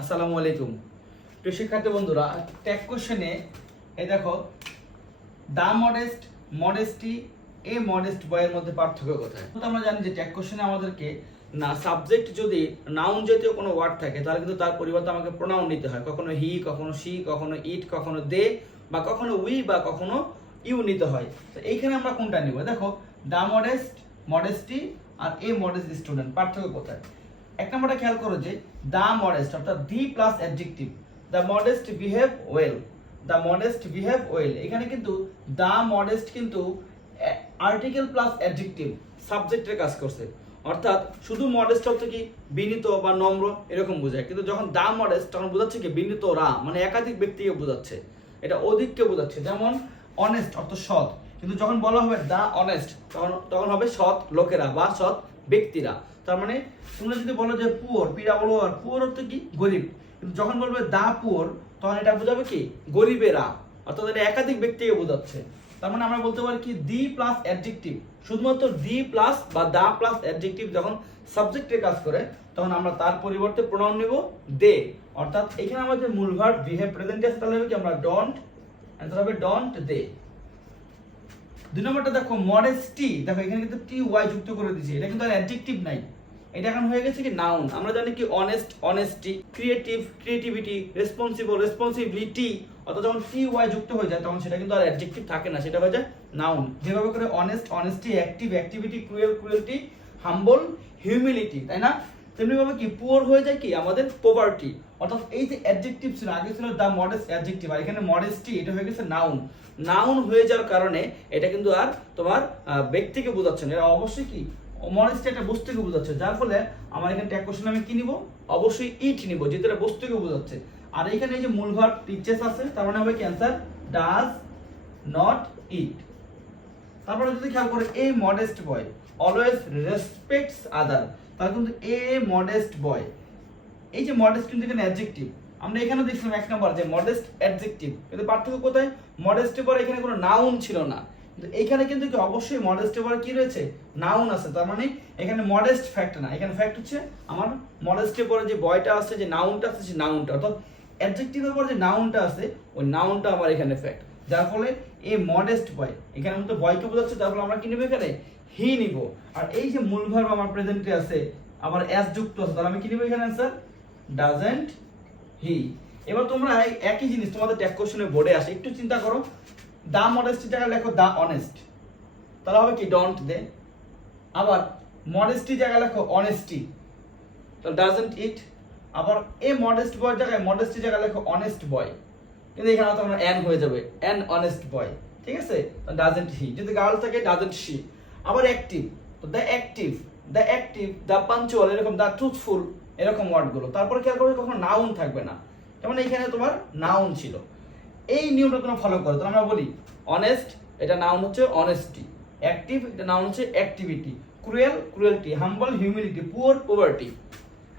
আসসালামু আলাইকুম প্রিয় শিক্ষার্থী বন্ধুরা, ট্যাগ কোশ্চেনে এই দেখো দা মডেস্ট, মডেস্টি, এ মডেস্ট বয়ের মধ্যে পার্থক্য কোথায়? তো আমরা জানি যে ট্যাগ কোশ্চেনে আমাদেরকে না সাবজেক্ট যদি নাউন জাতীয় কোনো ওয়ার্ড থাকে তাহলে কিন্তু তার পরিবর্তে আমাকে প্রোনাউন নিতে হয়। কখনো হি, কখনো শি, কখনো ইট, কখনো দে, বা কখনো উই, বা কখনো ইউ নিতে হয়। তো এইখানে আমরা কোনটা নিব? দেখো দা মডেস্ট, মডেস্টি আর এ মডেস্ট স্টুডেন্ট, পার্থক্য কোথায়? এক নম্বরটা খেয়াল করো যে দা মডেস্ট অর্থাৎ the plus adjective, the modest behave well, the modest behave well, এখানে কিন্তু দা মডেস্ট কিন্তু আর্টিকেল প্লাস অ্যাডজেক্টিভ সাবজেক্টের কাজ করছে। অর্থাৎ শুধু মডেস্ট অর্থ কি বিনীত বা নম্র এরকম বোঝায়, কিন্তু যখন দা মডেস্ট তখন বোঝাচ্ছে কি বিনীত রা, মানে একাধিক ব্যক্তিকে বোঝাচ্ছে, এটা অধিককে বোঝাচ্ছে। যেমন অনেস্ট অর্থ সৎ, কিন্তু যখন বলা হবে দা অনেস্ট তখন হবে সৎ লোকেরা বা সৎ ব্যক্তিরা। তার মানে তোমরা যদি বলো যে পুয়ার, পিরা বলো, আর পুয়ার অর্থ কি গরিব, কিন্তু যখন বলবে দা পুয়ার তখন এটা বোঝাবে কি গরিবেরা, অর্থাৎ এটা একাধিক ব্যক্তিকে বোঝাচ্ছে। তার মানে আমরা বলতে পারি কি দি প্লাস অ্যাডজেক্টিভ, শুধুমাত্র দি প্লাস বা দা প্লাস অ্যাডজেক্টিভ যখন সাবজেক্টের কাজ করে তখন আমরা তার পরিবর্তে প্রোনাউন নেব দে। অর্থাৎ এখানে আমাদের মূল ভার্ব বিহেভ প্রেজেন্ট আছে, তাহলে হবে কি আমরা ডোন্ট, অ্যান্সার হবে ডোন্ট দে। দুই নম্বরটা দেখো মডেস্টি, দেখো এখানে কিন্তু টি ওয়াই যুক্ত করে দিয়েছি, এটা কিন্তু আর অ্যাডজেক্টিভ নাই, এটা এখন হয়ে গেছে কি নাউন। আমরা জানি কি honest, honesty, creative, creativity, responsible, responsibility, অর্থাৎ যখন টি ওয়াই যুক্ত হয়ে যায় তখন সেটা কিন্তু আর অ্যাডজেক্টিভ থাকে না, সেটা হয়ে যায় নাউন। যেভাবে করে honest, honesty, active, activity, cruel, cruelty, humble, humility, তাই না? তেমনি ভাবে কি পুয়ার হয়ে যায় কি আমাদের পভার্টি। অর্থাৎ এই যে অ্যাডজেক্টিভ ছিল, আগে ছিল দা মডেস্ট অ্যাডজেক্টিভ, আর এখানে মডেস্টি এটা হয়ে গেছে নাউন। নাউন হয়ে যাওয়ার কারণে এটা কিন্তু আর তোমার ব্যক্তিকে বোঝাচ্ছে না, এটা অবশ্যই কি মডেস্টি একটা বস্তুকে বোঝাচ্ছে। যার ফলে আমার এখানে ট্যাগ কোশ্চেন আমি কি নিব? অবশ্যই ইট নিব, যেহেতু এটা বস্তুকে বোঝাচ্ছে। আর এখানে এই যে মূল ভার্ব টিচেস আছে, তার মানে হবে কি অ্যান্সার ডাজ নট ইট। তারপরে যদি খেয়াল করে এ মডেস্ট বয় অলওয়েজ রেসপেক্টস আদার, তাহলে কিন্তু এ মডেস্ট বয়, এই যে মডেস্ট কিন্তু এখানে অ্যাডজেক্টিভ। আমরা এখানে দেখছিলাম এক নাম্বার যে মডেস্ট অ্যাডজেক্টিভ, কিন্তু পার্থক্য কোথায়? মডেস্টের পরে এখানে কোনো নাউন ছিল না, কিন্তু এখানে কিন্তু কি অবশ্যই মডেস্টের পরে কি রয়েছে? নাউন আছে। তার মানে এখানে মডেস্ট ফ্যাক্ট না, এখানে ফ্যাক্ট হচ্ছে আমার মডেস্টের পরে যে বয়টা আছে, যে নাউনটা আছে, সেই নাউনটা, অর্থাৎ অ্যাডজেক্টিভের পরে যে নাউনটা আছে ওই নাউনটা আমার এখানে ফ্যাক্ট। যার ফলে এ মডেস্ট বয় এখানে মতো বয়কে বোঝাচ্ছে, যার ফলে আমরা কি নিব? এখানে হি নিব। আর এই যে মূল ভার্ব আমার প্রেজেন্টে আছে, আবার এস যুক্ত আছে, তাহলে আমি কি নিব এখানে অ্যান্সার ডাজন্ট হি। এবার তোমরা একই জিনিস তোমাদের ট্যাগ কোশ্চেনে বোর্ডে আসে, একটু চিন্তা করো। দা মডেস্টি জায়গায় লেখো দা অনেস্ট, তাহলে হবে কি ডোন্ট দে। আবার মডেস্টি জায়গায় লেখো অনেস্টি, তাহলে ডাজন্ট ইট। আবার এ মডেস্ট বয় জায়গায় মডেস্টি জায়গায় লেখো অনেস্ট বয়, কিন্তু এখানে তো আমরা এন হয়ে যাবে, এন অনেস্ট বয়, ঠিক আছে? ডাজন্ট হি। যদি গার্ল থাকে ডাজন্ট শি। আবার অ্যাক্টিভ, তো the active, the active, the punctual, এরকম দ্য ট্রুথফুল, এরকম ওয়ার্ডগুলো। তারপরে খেয়াল করবে কখনো নাউন থাকবে না, যেমন এখানে তোমার নাউন ছিল। এই নিয়মটা তোমরা ফলো করো। তো আমরা বলি অনেস্ট, এটা নাউন হচ্ছে অনেস্টি, অ্যাক্টিভ এটা নাউন হচ্ছে activity, cruel cruelty, humble humility, poor poverty.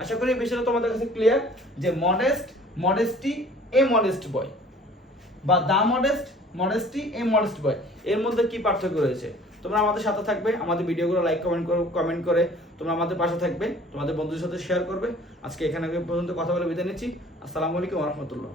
আশা করি এই বিষয়টা তোমাদের কাছে ক্লিয়ার যে মডেস্ট, মডেস্টি, এ মডেস্ট বয়, বা দা মডেস্ট, মডেস্টি, এ মডেস্ট বয়, এর মধ্যে কি পার্থক্য রয়েছে? তোমরা আমাদের সাথে থাকবে, আমাদের ভিডিওগুলো লাইক কমেন্ট করে তোমরা আমাদের পাশে থাকবে, তোমাদের বন্ধুদের সাথে শেয়ার করবে। আজকে এখানে পর্যন্ত কথা বলে বিদায় নিচ্ছি। আসসালামু আলাইকুম ওয়া রাহমাতুল্লাহ।